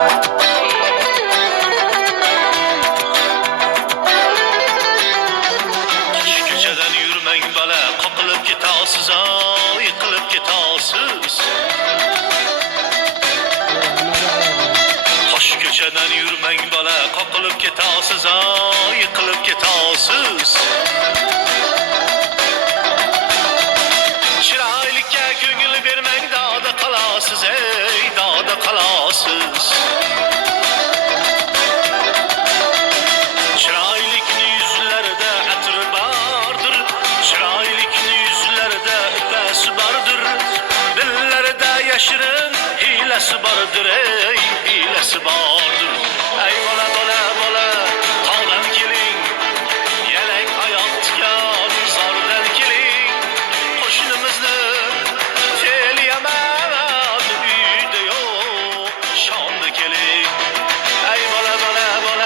Ko'chadan yurmang bola, qoqilib ketasiz, yiqilib ketasiz. Tosh ko'chadan yurmang bola, qoqilib ketasiz, yiqilib ketasiz. Chiroylikka ko'ngil bermang, dog'da qolasiz, ey, dog'da qolasiz. Chiroylikni yuzlarida atri bordir, chiroylikni yuzlarida ipasi bordir. Dillarida yashirin hiylasi bordir, ey, hiylasi bor.